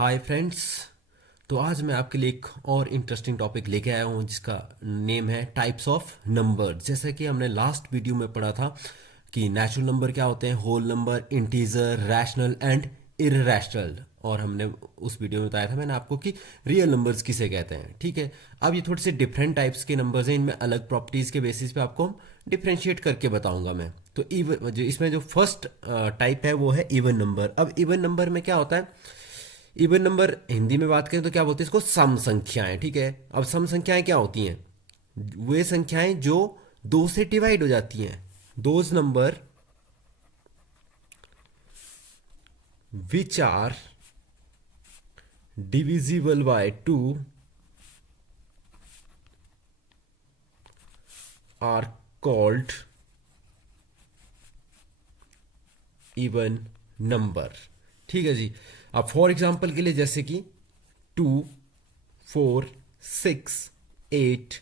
Hi friends. तो आज मैं आपके लिए एक और इंटरेस्टिंग टॉपिक लेके आया हूँ जिसका नेम है टाइप्स ऑफ नंबर। जैसा कि हमने लास्ट वीडियो में पढ़ा था कि नेचुरल नंबर क्या होते हैं, whole number, integer, rational and irrational. और हमने उस वीडियो में बताया था मैंने आपको कि रियल नंबर्स किसे कहते हैं। ठीक है, अब ये थोड़े से डिफरेंट टाइप्स के नंबर्स हैं, इनमें अलग प्रॉपर्टीज़ के बेसिस पे आपको डिफ्रेंशिएट करके बताऊंगा मैं। तो इवन जो इसमें जो फर्स्ट टाइप है वो है इवन नंबर। अब इवन नंबर में क्या होता है, इवन नंबर हिंदी में बात करें तो क्या बोलते हैं इसको, सम संख्याएं। ठीक है, अब सम संख्याएं क्या होती हैं, वे संख्याएं जो दो से डिवाइड हो जाती हैं। Those number which are divisible by two are called even number. ठीक है जी। अब फॉर एग्जाम्पल के लिए जैसे कि 2, 4, 6, 8,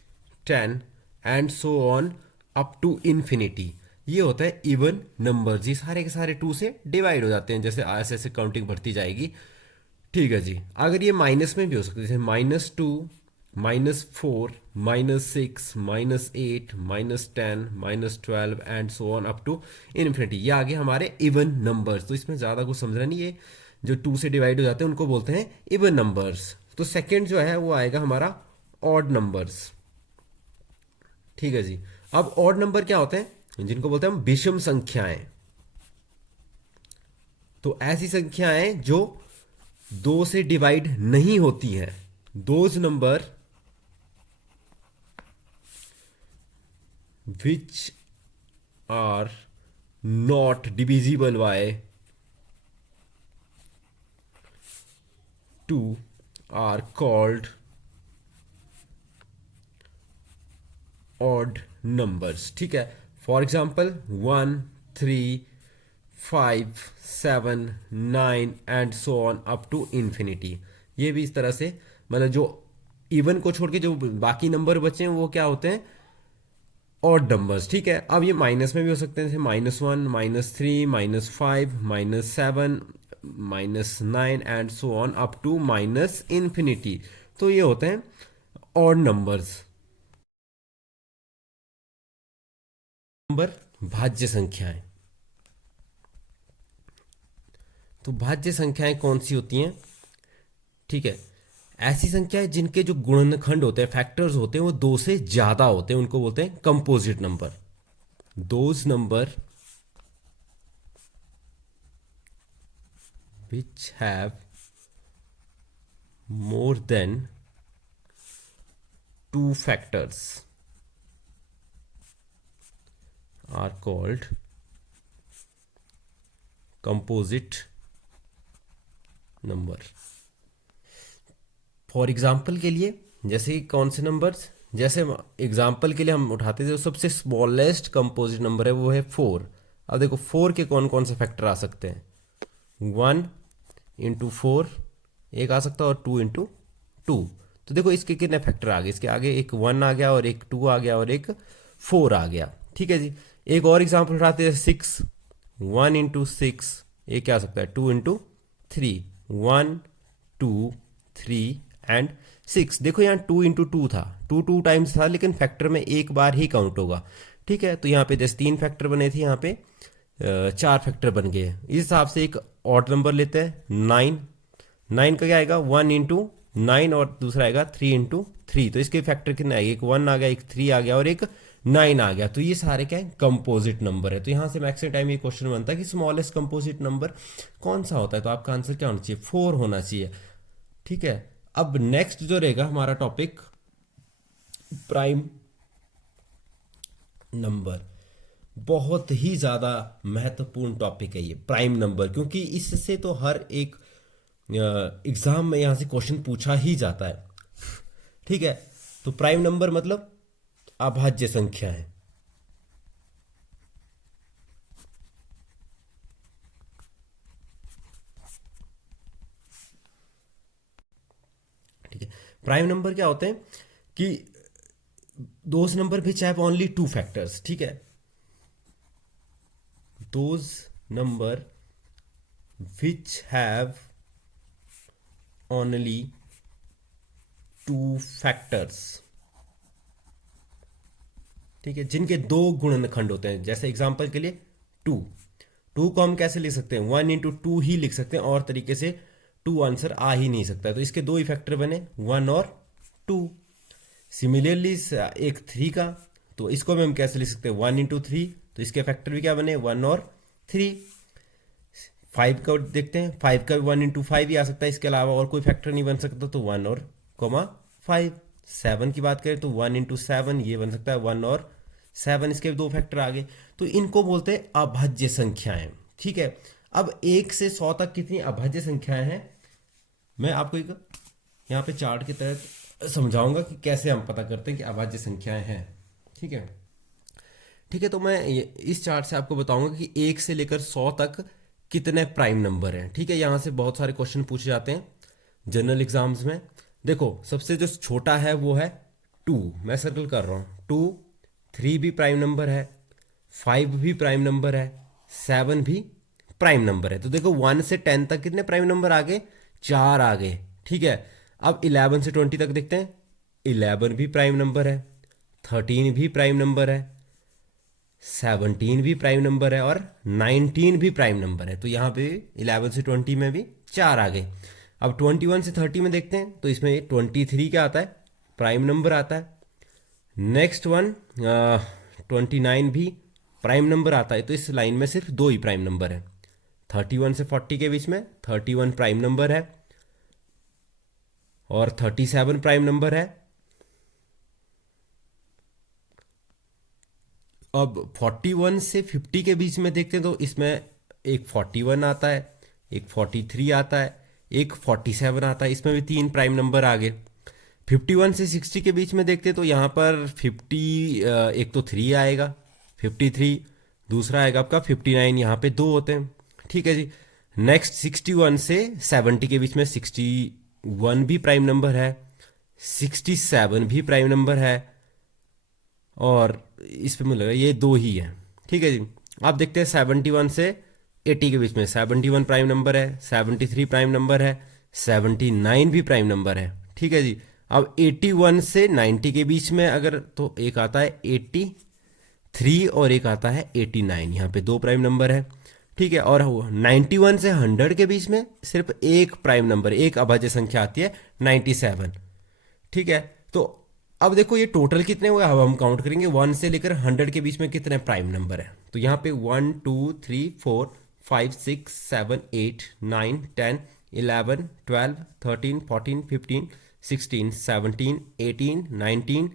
10 and so on up to infinity, ये होता है इवन नंबर्स। ये सारे के सारे टू से डिवाइड हो जाते हैं, जैसे ऐसे ऐसे काउंटिंग बढ़ती जाएगी। ठीक है जी। अगर ये माइनस में भी हो सकता है, जैसे -2, -4, -6, -8, -10, -12 and so on up to infinity, ये आगे हमारे इवन नंबर्स। तो इसमें ज़्यादा कुछ समझना नहीं है, जो टू से डिवाइड हो जाते हैं उनको बोलते हैं इवन नंबर्स। तो सेकेंड जो है वो आएगा हमारा ऑड नंबर्स। ठीक है जी। अब ऑड नंबर क्या होते हैं, जिनको बोलते हैं हम विषम संख्याएं। तो ऐसी संख्याएं जो दो से डिवाइड नहीं होती हैं, those number which are not divisible by two are called odd numbers. ठीक है, for example 1, 3, 5, 7, 9 and so on up to infinity. ये भी इस तरह से, मतलब जो इवन को छोड़ के जो बाकी नंबर बचे हैं वो क्या होते हैं, ऑड नंबर्स। ठीक है, अब ये माइनस में भी हो सकते हैं, जैसे -1, -3, -5, -7, -9 and so on up to minus infinity. तो ये होते हैं ऑड नंबर्स। नंबर भाज्य संख्याएं। तो भाज्य संख्याएं कौन सी होती हैं, ठीक है, ऐसी संख्याएं जिनके जो गुणनखंड होते हैं, फैक्टर्स होते हैं, वो दो से ज्यादा होते हैं, उनको बोलते हैं composite number. Those number which have more than two factors are called composite number. For example के लिए जैसे कि कौन से नंबर्स, जैसे एग्जाम्पल के लिए हम उठाते थे, जो सबसे स्मॉलेस्ट कंपोजिट नंबर है वो है 4। अब देखो 4 के कौन कौन से फैक्टर आ सकते हैं, 1 × 4 एक आ सकता है, और 2 × 2। तो देखो इसके कितने फैक्टर आ गए, इसके आगे एक 1 आ गया, और एक 2 आ गया, और एक 4 आ गया। ठीक है जी। एक और एग्जाम्पल उठाते हैं 6, 1 × 6 ये क्या आ सकता है, 2 × 3, 1, 2, 3 एंड 6। देखो यहाँ 2 × 2 था, 2 टाइम्स था, लेकिन फैक्टर में एक बार ही काउंट होगा। ठीक है, तो यहाँ पे जैसे 3 फैक्टर बने थे, यहाँ पे 4 फैक्टर बन गए। इस हिसाब से एक ऑड नंबर लेते हैं 9। 9 का क्या आएगा, 1 × 9, और दूसरा आएगा 3 × 3। तो इसके फैक्टर कितने आएंगे, एक 1 आ गया, एक 3 आ गया, और एक 9 आ गया। तो ये सारे क्या है, कंपोजिट नंबर है। तो यहाँ से मैक्सिमम टाइम ये क्वेश्चन बनता है कि स्मॉलेस्ट कंपोजिट नंबर कौन सा होता है, तो आपका आंसर क्या होना चाहिए, 4 होना चाहिए। ठीक है, अब नेक्स्ट जो रहेगा हमारा टॉपिक, प्राइम नंबर। बहुत ही ज़्यादा महत्वपूर्ण टॉपिक है ये प्राइम नंबर, क्योंकि इससे तो हर एक एग्जाम में यहाँ से क्वेश्चन पूछा ही जाता है। ठीक है, तो प्राइम नंबर मतलब अभाज्य संख्या है। ठीक है, प्राइम नंबर क्या होते हैं कि those number which have only two factors. ठीक है, those number which have only two factors, ठीक है, जिनके दो गुणनखंड होते हैं। जैसे एग्जांपल के लिए टू, टू को हम कैसे लिख सकते हैं, 1 into 2 ही लिख सकते हैं, और तरीके से टू आंसर आ ही नहीं सकता। तो इसके दो ही फैक्टर बने, 1 और 2। सिमिलरली एक 3 का, तो इसको भी हम कैसे लिख सकते हैं, 1 into 3, तो इसके फैक्टर भी क्या बने, 1 और 3। 5 का देखते हैं, 5 का भी 1 into 5 ही आ सकता है, इसके अलावा और कोई फैक्टर नहीं बन सकता, तो 1 और 5। 7 की बात करें तो 1 into 7 ये बन सकता है, 1 और 7, इसके दो फैक्टर आ गए। तो इनको बोलते हैं अभाज्य संख्याएं, ठीक है। अब 1 से 100 तक कितनी अभाज्य संख्याएं हैं, मैं आपको एक यहाँ पे चार्ट के तहत समझाऊंगा कि कैसे हम पता करते हैं कि अभाज्य संख्याएं हैं, ठीक है। ठीक है, तो मैं इस चार्ट से आपको बताऊंगा कि 1 से लेकर 100 तक कितने प्राइम नंबर हैं, ठीक है। यहाँ से बहुत सारे क्वेश्चन पूछे जाते हैं जनरल एग्जाम्स में। देखो, सबसे जो छोटा है वो है 2, मैं सर्कल कर रहा हूँ 2। 3 भी प्राइम नंबर है, 5 भी प्राइम नंबर है, 7 भी प्राइम नंबर है। तो देखो 1 से 10 तक कितने प्राइम नंबर आ गए, 4 आ गए, ठीक है। अब 11 से 20 तक देखते हैं, 11 भी प्राइम नंबर है, 13 भी प्राइम नंबर है, 17 भी प्राइम नंबर है, और 19 भी प्राइम नंबर है। तो यहाँ पे 11 से 20 में भी 4 आ गए। अब 21 से 30 में देखते हैं, तो इसमें 23 क्या आता है, प्राइम नंबर आता है। नेक्स्ट वन 29 भी प्राइम नंबर आता है। तो इस लाइन में सिर्फ दो ही प्राइम नंबर है। 31 से 40 के बीच में 31 प्राइम नंबर है, और 37 प्राइम नंबर है। अब 41 से 50 के बीच में देखते हैं, तो इसमें एक 41 आता है, एक 43 आता है, एक 47 आता है। इसमें भी 3 प्राइम नंबर आ गए। 51 से 60 के बीच में देखते हैं, तो यहाँ पर 50 एक तो 3 आएगा, 53 दूसरा आएगा आपका 59, यहाँ पे 2 होते हैं, ठीक है जी। नेक्स्ट 61 से 70 के बीच में 61 भी प्राइम नंबर है, 67 भी प्राइम नंबर है, और इस पे मुझे लगा ये 2 ही है, ठीक है जी। आप देखते हैं 71 से 80 के बीच में 71 प्राइम नंबर है, 73 प्राइम नंबर है, 79 भी प्राइम नंबर है, ठीक है जी। अब 81 से 90 के बीच में अगर, तो एक आता है 83 और एक आता है 89, यहाँ पे 2 प्राइम नंबर है, ठीक है। और 91 से 100 के बीच में सिर्फ एक प्राइम नंबर, एक अभाज्य संख्या आती है 97, ठीक है। तो अब देखो ये टोटल कितने हुए, अब हम काउंट करेंगे 1 से लेकर 100 के बीच में कितने प्राइम नंबर है। तो यहाँ पे 1 2 3 4 5 6 7 8 9 10 11 12 13 14 15 16 17 18 19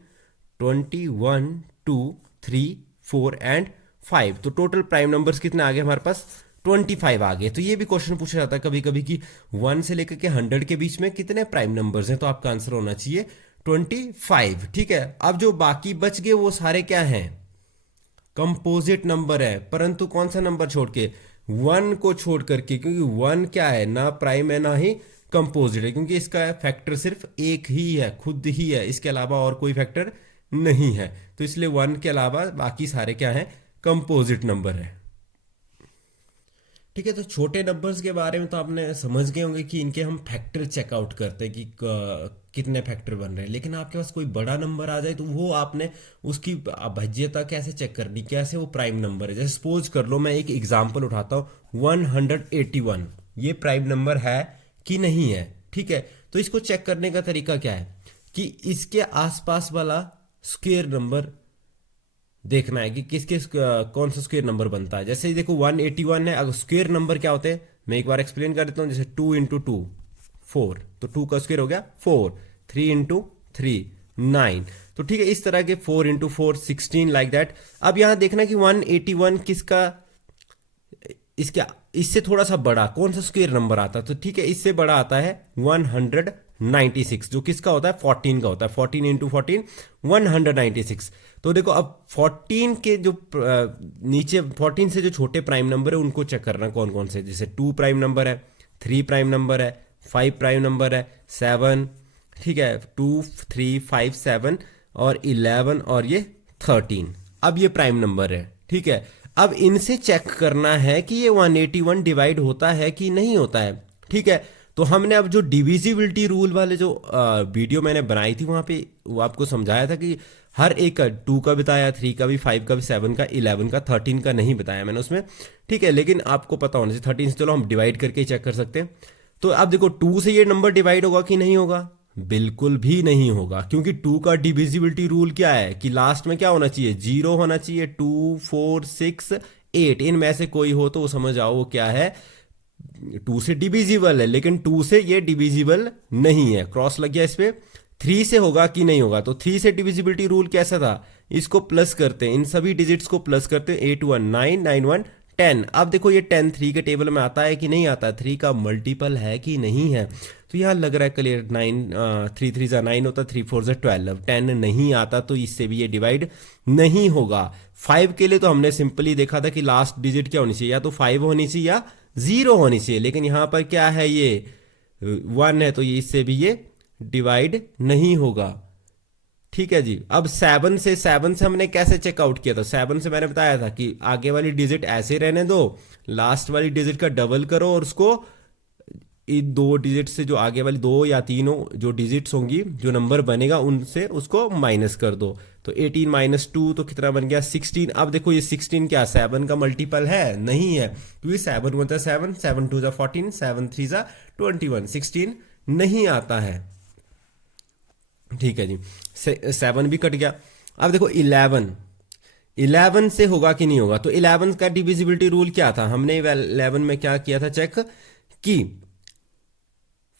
20 1 2 3 4 एंड 5। तो टोटल प्राइम नंबर्स कितने आ गए हमारे पास, 25 आ गए। तो ये भी क्वेश्चन पूछा जाता है कभी कभी कि 1 से लेकर के 100 के बीच में कितने प्राइम नंबर्स हैं, तो आपका आंसर होना चाहिए 25, ठीक है। अब जो बाकी बच गए वो सारे क्या हैं, कंपोजिट नंबर है, परंतु कौन सा नंबर छोड़ के, 1 को छोड़ करके, क्योंकि 1 क्या है, ना प्राइम है ना ही कंपोजिट है, क्योंकि इसका फैक्टर सिर्फ एक ही है, खुद ही है, इसके अलावा और कोई फैक्टर नहीं है। तो इसलिए 1 के अलावा बाकी सारे क्या है, कंपोजिट नंबर है, ठीक है। तो छोटे नंबर्स के बारे में तो आपने समझ गए होंगे कि इनके हम फैक्टर चेकआउट करते हैं कि कितने फैक्टर बन रहे हैं। लेकिन आपके पास कोई बड़ा नंबर आ जाए तो वो आपने उसकी अभाज्यता कैसे चेक करनी, कैसे वो प्राइम नंबर है। जैसे सपोज कर लो, मैं एक एग्जांपल उठाता हूँ, 181 ये प्राइम नंबर है कि नहीं है, ठीक है। तो इसको चेक करने का तरीका क्या है कि इसके आसपास वाला स्क्वायर नंबर देखना है कि किसके कौन सा स्क्वायर नंबर बनता है। जैसे देखो 181 है, अगर स्क्वायर नंबर क्या होते हैं मैं एक बार एक्सप्लेन कर देता हूँ। जैसे 2 × 2 4, तो 2 का स्क्वायर हो गया 4, 3 × 3 9, तो ठीक है। इस तरह के 4 × 4 16 लाइक दैट। अब यहां देखना कि 181 किसका, इसका इससे थोड़ा सा बड़ा कौन सा स्क्वायर नंबर आता है, तो ठीक है इससे बड़ा आता है 196, जो किसका होता है 14 का होता है। 14 × 14 196। तो देखो अब 14 के जो नीचे 14 से जो छोटे प्राइम नंबर है उनको चेक करना कौन कौन से। जैसे 2 प्राइम नंबर है, 3 प्राइम नंबर है, 5 प्राइम नंबर है, 7, ठीक है, 2 3 5 7 और 11 और ये 13। अब ये प्राइम नंबर है, ठीक है। अब इनसे चेक करना है कि ये 181 डिवाइड होता है कि नहीं होता है, ठीक है। तो हमने अब जो डिविजिबिलिटी रूल वाले जो वीडियो मैंने बनाई थी वहाँ पे वो आपको समझाया था कि हर एक का 2 का बताया, 3 का भी, 5 का भी, 7 का, 11 का, 13 का नहीं बताया मैंने उसमें, ठीक है। लेकिन आपको पता होना चाहिए 13 से, चलो हम डिवाइड करके ही चेक कर सकते हैं। तो अब देखो 2 से ये नंबर डिवाइड होगा कि नहीं होगा? बिल्कुल भी नहीं होगा, क्योंकि 2 का डिविजिबिलिटी रूल क्या है कि लास्ट में क्या होना चाहिए? 0 होना चाहिए। 2, 4, 6, 8 इनमें से कोई हो तो वो समझ आओ वो क्या है? 2 से डिविजिबल है, लेकिन 2 से ये डिविजिबल नहीं है, क्रॉस लग गया इस पे। 3 से होगा कि नहीं होगा? तो 3 से डिविजिबिलिटी रूल कैसा था? इसको प्लस करते हैं, इन सभी डिजिट्स को प्लस करते हैं, 8 1 9 9 1 10। अब देखो ये 10 3 के टेबल में आता है कि नहीं आता? 3 का मल्टीपल है कि नहीं है? तो यहाँ लग रहा है क्लियर। 9 3 3 जा 9 होता, 3 4 जा 12, 10 नहीं आता, तो इससे भी ये डिवाइड नहीं होगा। 5 के लिए तो हमने सिंपली देखा था कि लास्ट डिजिट क्या होनी चाहिए, या तो 5 होनी चाहिए या 0 होनी चाहिए, लेकिन यहाँ पर क्या है? ये 1 है, तो ये इससे भी ये डिवाइड नहीं होगा, ठीक है जी। अब 7 से हमने कैसे चेकआउट किया था? 7 से मैंने बताया था कि आगे वाली डिजिट ऐसे रहने दो, लास्ट वाली डिजिट का डबल करो और उसको इन दो डिजिट से, जो आगे वाली 2 या 3 जो डिजिट्स होंगी, जो नंबर बनेगा उनसे उसको माइनस कर दो। तो 18 माइनस 2 तो कितना बन गया? 16। अब देखो ये 16 क्या 7 का मल्टीपल है? नहीं है, क्योंकि 7 1 7, 7 2 14, 7 3 21, 16 नहीं आता है, ठीक है जी। 7 भी कट गया। अब देखो 11 से होगा कि नहीं होगा? तो 11 का डिविजिबिलिटी रूल क्या था? हमने 11 में क्या किया था चेक कि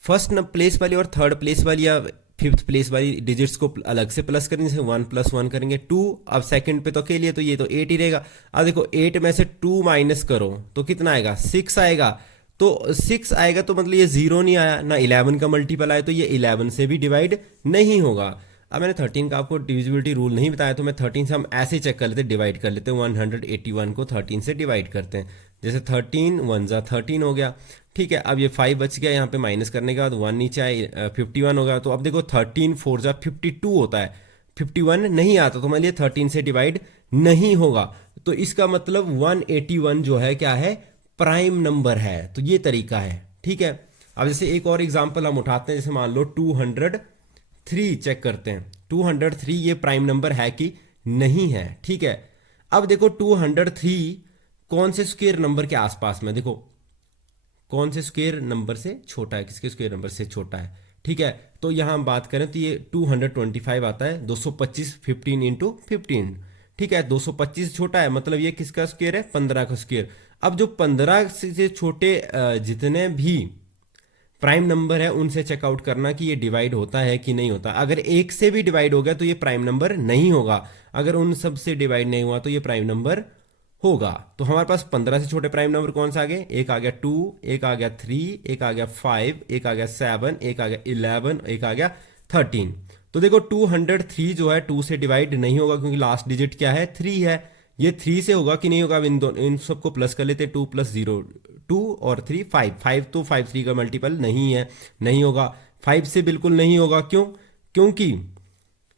फर्स्ट प्लेस वाली और थर्ड प्लेस वाली या फिफ्थ प्लेस वाली डिजिट्स को अलग से प्लस करेंगे, जैसे 1 + 1 करेंगे 2। अब सेकंड पे तो अकेले, तो ये तो 8 ही रहेगा। अब देखो 8 में से 2 माइनस करो तो कितना आएगा? 6 आएगा। तो 6 आएगा तो मतलब ये 0 नहीं आया ना, 11 का मल्टीपल आया, तो ये 11 से भी डिवाइड नहीं होगा। अब मैंने 13 का आपको डिविजिबिलिटी रूल नहीं बताया, तो मैं 13 से हम ऐसे ही चेक कर लेते, डिवाइड कर लेते हैं। 181 को 13 से डिवाइड करते हैं, जैसे 13 1 जा 13 हो गया, ठीक है। अब ये 5 बच गया, यहाँ पे माइनस करने के बाद 1 नीचे आए, 51 होगा। तो अब देखो 13 4 जा 52 होता है, 51 नहीं आता, तो मान लिया 13 से डिवाइड नहीं होगा। तो इसका मतलब 181 जो है क्या है? प्राइम नंबर है। तो ये तरीका है, ठीक है। अब जैसे एक और एग्जांपल हम उठाते हैं, जैसे मान लो 203 चेक करते हैं। 203 ये प्राइम नंबर है कि नहीं है, ठीक है। अब देखो 203 कौन से स्क्वायर नंबर के आसपास में? देखो कौन से स्क्वायर नंबर से छोटा है, किसके स्क्वायर नंबर से छोटा है, ठीक है। तो यहां हम बात करें तो ये 225 आता है, 225 15 इंटू 15, ठीक है। 225 छोटा है, मतलब ये किसका स्क्वायर है? 15 का स्क्वायर। अब जो 15 से छोटे जितने भी प्राइम नंबर है उनसे चेकआउट करना कि ये डिवाइड होता है कि नहीं होता। अगर एक से भी डिवाइड हो गया तो ये प्राइम नंबर नहीं होगा, अगर उन सब से डिवाइड नहीं हुआ तो ये प्राइम नंबर होगा। तो हमारे पास 15 से छोटे प्राइम नंबर कौन सा आ गए? एक आ गया 2, एक आ गया 3, एक आ गया 5, एक आ गया 7, एक आ गया 11, एक आ गया 13। तो देखो 203 जो है 2 से डिवाइड नहीं होगा, क्योंकि लास्ट डिजिट क्या है? 3 है। ये 3 से होगा कि नहीं होगा? अब इन सबको प्लस कर लेते, 2 + 0 2 और 3 5 5, तो 5 3 का मल्टीपल नहीं है, नहीं होगा। 5 से बिल्कुल नहीं होगा, क्यों? क्योंकि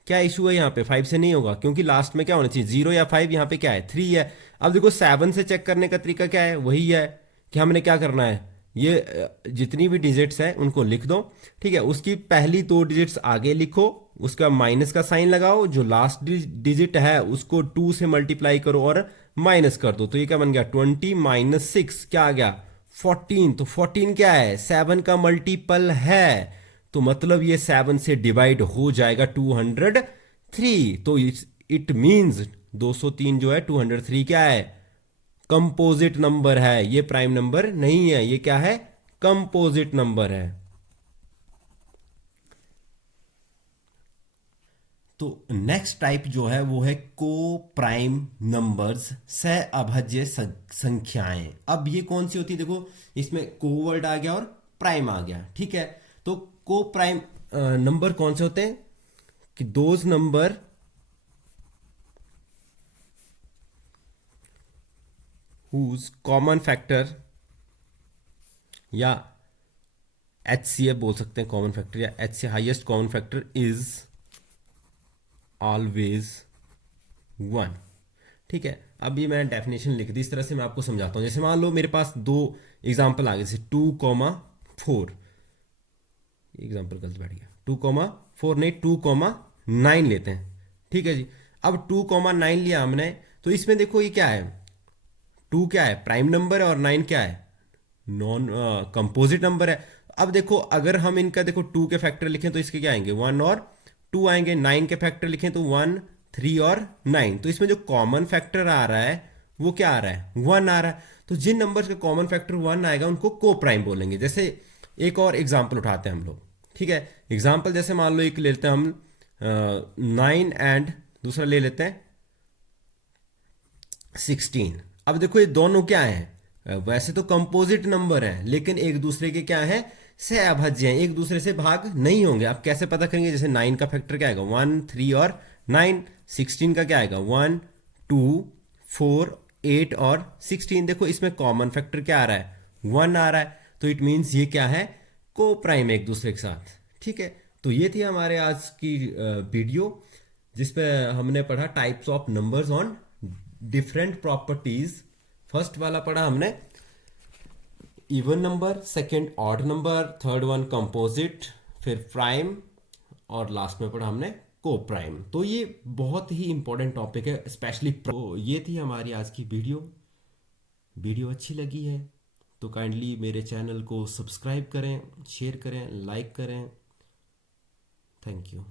क्या इशू है यहाँ पे? 5 से नहीं होगा, क्योंकि लास्ट में क्या होना चाहिए? 0 या 5, यहाँ पे क्या है? 3 है। अब देखो 7 से चेक करने का तरीका क्या है? वही है कि हमने क्या करना है, ये जितनी भी डिजिट्स हैं उनको लिख दो, ठीक है। उसकी पहली 2 डिजिट्स आगे लिखो, उसका माइनस का साइन लगाओ, जो लास्ट डिजिट है उसको 2 से मल्टीप्लाई करो और माइनस कर दो। तो ये क्या बन गया? 20 - 6 क्या आ गया? 14। तो 14 क्या है? 7 का मल्टीपल है, तो मतलब ये 7 से डिवाइड हो जाएगा 203। तो इट मींस 203 जो है 203 क्या है? कंपोजिट नंबर है, ये प्राइम नंबर नहीं है, ये क्या है? कंपोजिट नंबर है। तो नेक्स्ट टाइप जो है वो है को प्राइम नंबर्स, सहअभाज्य संख्याएं। अब ये कौन सी होती है? देखो इसमें को वर्ड आ गया और प्राइम आ गया, ठीक है। तो को प्राइम नंबर कौन से होते हैं? कि those number whose common factor, या HCF बोल सकते हैं कॉमन फैक्टर, या H से highest common factor is always 1, ठीक है। अब ये मैं डेफिनेशन लिख दी, इस तरह से मैं आपको समझाता हूँ। जैसे मान लो मेरे पास 2 एग्जाम्पल आ गए, जैसे 2, 4, एग्जाम्पल गलत बैठ गया, 2,4 नहीं 2,9 लेते हैं। ठीक है जी। अब 2,9 लिया हमने, तो इसमें देखो ये क्या है, 2 क्या है, प्राइम नंबर है, और 9 क्या है, नॉन कंपोजिट नंबर है। अब देखो अगर हम इनका देखो 2 के फैक्टर लिखें तो इसके क्या आएंगे, 1 और 2 आएंगे। 9 के फैक्टर लिखें तो 1, 3 और 9। तो इसमें जो कॉमन फैक्टर आ रहा है वो क्या आ रहा है, 1 आ रहा है। तो जिन नंबर्स का कॉमन फैक्टर 1 आएगा उनको को प्राइम बोलेंगे। जैसे एक और एग्जाम्पल उठाते हैं हम लोग। ठीक है, एग्जाम्पल जैसे मान लो एक ले लेते हैं हम 9 एंड दूसरा ले लेते हैं 16। अब देखो ये दोनों क्या हैं, वैसे तो कंपोजिट नंबर हैं लेकिन एक दूसरे के क्या हैं, सहअभाज्य हैं, एक दूसरे से भाग नहीं होंगे। आप कैसे पता करेंगे, जैसे 9 का फैक्टर क्या आएगा, 1, 3 और 9। 16 का क्या आएगा, 1, 2, 4, 8 और 16। देखो इसमें कॉमन फैक्टर क्या आ रहा है, 1 आ रहा है। तो इट मीन्स ये क्या है, को प्राइम एक दूसरे के साथ। ठीक है, तो ये थी हमारे आज की वीडियो जिसपे हमने पढ़ा types of numbers on different properties. First वाला पढ़ा हमने even number, second odd number, third one composite, फिर प्राइम, और लास्ट में पढ़ा हमने को प्राइम। तो ये बहुत ही इंपॉर्टेंट टॉपिक है, स्पेशली तो ये थी हमारी आज की वीडियो। वीडियो अच्छी लगी है तो काइंडली मेरे चैनल को सब्सक्राइब करें, शेयर करें, लाइक करें। Thank you.